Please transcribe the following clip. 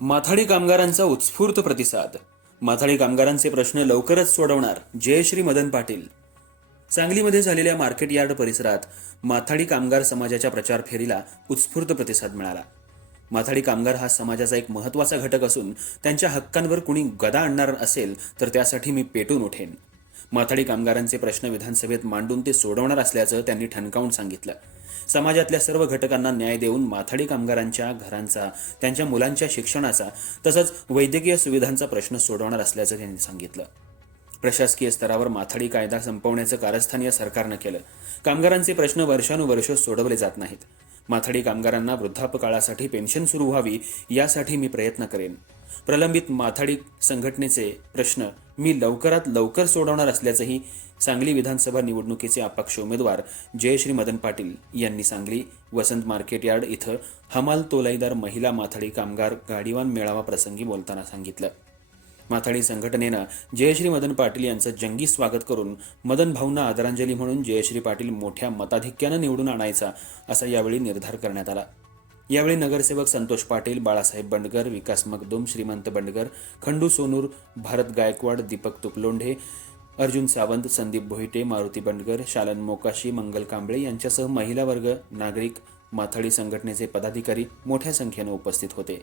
माथाडी कामगारांचा उत्स्फूर्त प्रतिसाद. माथाडी कामगारांचे प्रश्न लवकरच सोडवणार जयश्री मदन पाटील. सांगलीमध्ये झालेल्या मार्केट यार्ड परिसरात माथाडी कामगार समाजाच्या प्रचार फेरीला उत्स्फूर्त प्रतिसाद मिळाला. माथाडी कामगार हा समाजाचा एक महत्त्वाचा घटक असून त्यांच्या हक्कांवर कुणी गदा आणणार असेल तर त्यासाठी मी पेटून उठेन. माथाडी कामगारांचे प्रश्न विधानसभेत मांडून ते सोडवणार असल्याचं त्यांनी ठणकावून सांगितलं. समाजातल्या सर्व घटकांना न्याय देऊन माथाडी कामगारांच्या घरांचा त्यांच्या मुलांच्या शिक्षणाचा तसंच वैद्यकीय सुविधांचा प्रश्न सोडवणार असल्याचं त्यांनी सांगितलं. प्रशासकीय स्तरावर माथाडी कायदा संपवण्याचं कारस्थान या सरकारनं केलं. कामगारांचे प्रश्न वर्षानुवर्ष सोडवले जात नाहीत. माथाडी कामगारांना वृद्धापकाळासाठी पेन्शन सुरू व्हावी यासाठी मी प्रयत्न करेन. प्रलंबित माथाडी संघटनेचे प्रश्न मी लवकरात लवकर सोडवणार असल्याचंही सांगली विधानसभा निवडणुकीचे अपक्ष उमेदवार जयश्री मदन पाटील यांनी सांगली वसंत मार्केट यार्ड इथं हमाल तोलाईदार महिला माथाडी कामगार गाडीवान मेळावा प्रसंगी बोलताना सांगितलं. माथाडी संघटनेनं जयश्री मदन पाटील यांचं जंगी स्वागत करून मदन भाऊंना आदरांजली म्हणून जयश्री पाटील मोठ्या मताधिक्यानं निवडून आणायचा असा यावेळी निर्धार करण्यात आला. यावेळी नगरसेवक संतोष पाटील बाळासाहेब बंडगर विकास मकदुम श्रीमंत बंडगर खंडू सोनूर भारत गायकवाड दीपक तुपलोंढे अर्जुन सावंत संदीप भोईटे मारुती बंडगर शालन मोकाशी मंगल कांबळे यांच्यासह महिला वर्ग नागरिक माथाडी संघटनेचे पदाधिकारी मोठ्या संख्येनं उपस्थित होते.